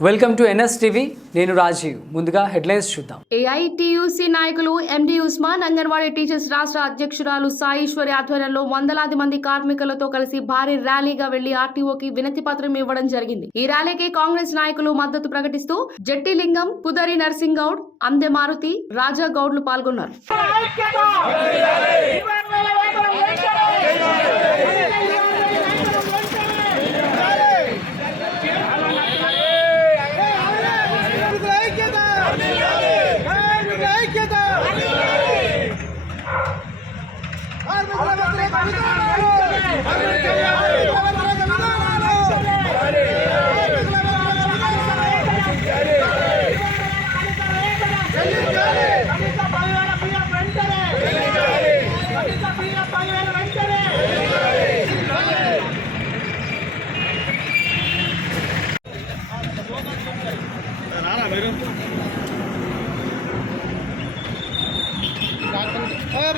Welcome to NS TV నేను రాజీవ్. ముందుగా headlines చూద్దాం. ఏఐటియుసి నాయకులు ఎండి ఉస్మాన్ అంగన్వాడీ టీచర్స్ రాష్ట్ర అధ్యక్షురాలు సాయిశ్వరి ఆధ్వర్యంలో వందలాది మంది కార్మికులతో కలిసి భారీ ర్యాలీగా వెళ్ళి ఆర్టీఓకి వినతి పత్రం ఇవ్వడం జరిగింది. ఈ ర్యాలీకి కాంగ్రెస్ నాయకులు మద్దతు ప్రకటిస్తూ జట్టి లింగం పుదరి నర్సింగ్ గౌడ్ అందె మారుతి రాజా గౌడ్లు పాల్గొన్నారు కార్మికుల ఐక్యత కార్మికుల ఐక్యత కార్మికుల వ్యతిరేక విధానాలు కార్మికుల వ్యతిరేక విధానాలు చెల్లించాలి కనీస పదివేల బియ్యం వెంటనే కనీస బియ్యం పదివేల వెంటనే ఓ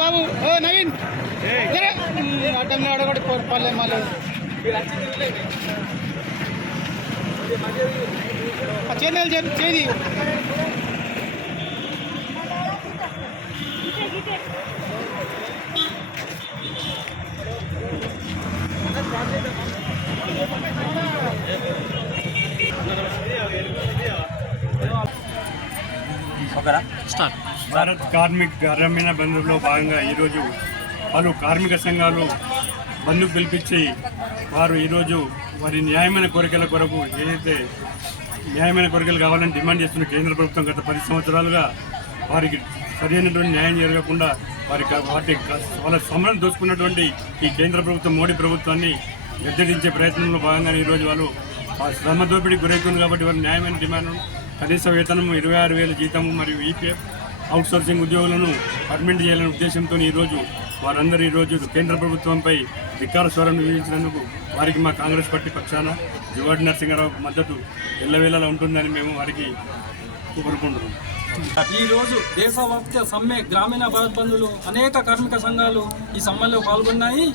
బాబు ఓ నవీన్. అడ్డం అడగొట్టి పల్లె మళ్ళీ చేయాలి చేది భారత్ కార్మిక్ గ్రామీణ బంధువులో భాగంగా ఈరోజు పలు కార్మిక సంఘాలు బంధుకు పిలిపించి వారు ఈరోజు వారి న్యాయమైన కోరికల కొరకు ఏదైతే న్యాయమైన కోరికలు కావాలని డిమాండ్ చేస్తున్న కేంద్ర ప్రభుత్వం గత పది సంవత్సరాలుగా వారికి సరైనటువంటి న్యాయం జరగకుండా వారికి వాటి వాళ్ళ సమరం దోచుకున్నటువంటి ఈ కేంద్ర ప్రభుత్వం మోడీ ప్రభుత్వాన్ని వ్యతిరేకించే ప్రయత్నంలో భాగంగా ఈరోజు వాళ్ళు ఆ శ్రమ దోపిడీకి గురవుతుంది కాబట్టి వారి న్యాయమైన డిమాండ్ కనీస వేతనం ఇరవై ఆరు వేల జీతము మరియు ఈపీఎఫ్ అవుట్సోర్సింగ్ ఉద్యోగులను పర్మిట్ చేయాలనే ఉద్దేశంతో ఈరోజు వారందరూ ఈరోజు కేంద్ర ప్రభుత్వంపై ధిక్కార స్వరం విధించినందుకు వారికి మా కాంగ్రెస్ పార్టీ పక్షాన జువాడి నరసింహారావు మద్దతు ఎల్లవేళలా ఉంటుందని మేము వారికి కోరుకుంటున్నాం. ఈరోజు దేశవ్యాప్త సమ్మె గ్రామీణ భారత్ బంధువులు అనేక కార్మిక సంఘాలు ఈ సమ్మెలో పాల్గొన్నాయి.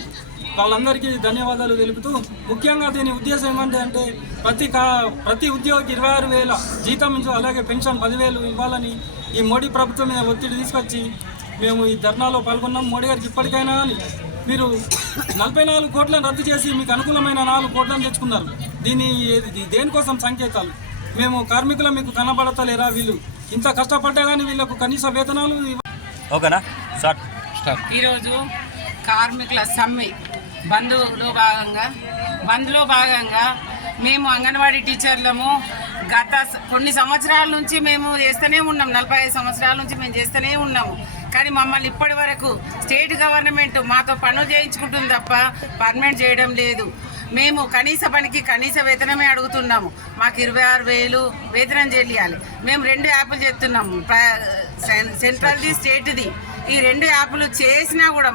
వాళ్ళందరికీ ధన్యవాదాలు తెలుపుతూ ముఖ్యంగా దీని ఉద్దేశం ఏమంటే అంటే ప్రతి కా ప్రతి ఉద్యోగికి ఇరవై ఆరు వేల జీతం నుంచి అలాగే పెన్షన్ పదివేలు ఇవ్వాలని ఈ మోడీ ప్రభుత్వం మీద ఒత్తిడి తీసుకొచ్చి మేము ఈ ధర్నాలో పాల్గొన్నాం. మోడీ గారికి ఇప్పటికైనా అని మీరు నలభై నాలుగు కోట్లను రద్దు చేసి మీకు అనుకూలమైన నాలుగు కోట్లను తెచ్చుకున్నారు. దీని దేనికోసం సంకేతాలు? మేము కార్మికుల మీకు కనబడతలేరా వీళ్ళు? ఇంత కష్టపడ్డా కానీ వీళ్ళకు కనీస వేతనాలు ఇవ్వ- ఓకేనా? స్టార్ట్. ఈరోజు కార్మికుల సమ్మె బంధులో భాగంగా బంద్లో భాగంగా మేము అంగన్వాడీ టీచర్లము గత కొన్ని సంవత్సరాల నుంచి మేము చేస్తూనే ఉన్నాం. నలభై ఐదు సంవత్సరాల నుంచి మేము చేస్తూనే ఉన్నాము. కానీ మమ్మల్ని ఇప్పటి వరకు స్టేట్ గవర్నమెంట్ మాతో పనులు చేయించుకుంటుంది తప్ప పర్మనెంట్ చేయడం లేదు. మేము కనీస పనికి కనీస వేతనమే అడుగుతున్నాము. మాకు ఇరవై ఆరు వేలు వేతనం చెల్లియాలి. మేము రెండు యాప్లు చేస్తున్నాము. సెంట్రల్ది స్టేట్ది. ఈ రెండు యాప్లు చేసినా కూడా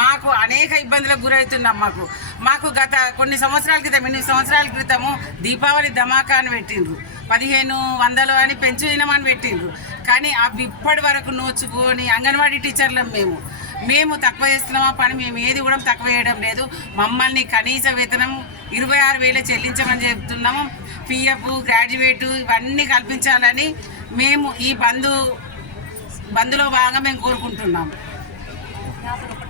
మాకు అనేక ఇబ్బందులకు గురవుతున్నాం మాకు. మాకు గత కొన్ని సంవత్సరాల క్రితం ఎనిమిది సంవత్సరాల క్రితము దీపావళి ధమాకా అని పెట్టిండ్రు. పదిహేను వందలు అని పెంచుదినమని పెట్టిండ్రు. కానీ అవి ఇప్పటి వరకు నోచుకొని అంగన్వాడీ టీచర్లం మేము. మేము తక్కువ చేస్తున్నామా? పని మేము ఏది కూడా తక్కువ చేయడం లేదు. మమ్మల్ని కనీస వేతనం ఇరవై ఆరు వేలు చెల్లించమని చెప్తున్నాము. పిఎఫ్ గ్రాడ్యుయేట్ ఇవన్నీ కల్పించాలని మేము ఈ బంధు బంధులో భాగంగా మేము కోరుకుంటున్నాము.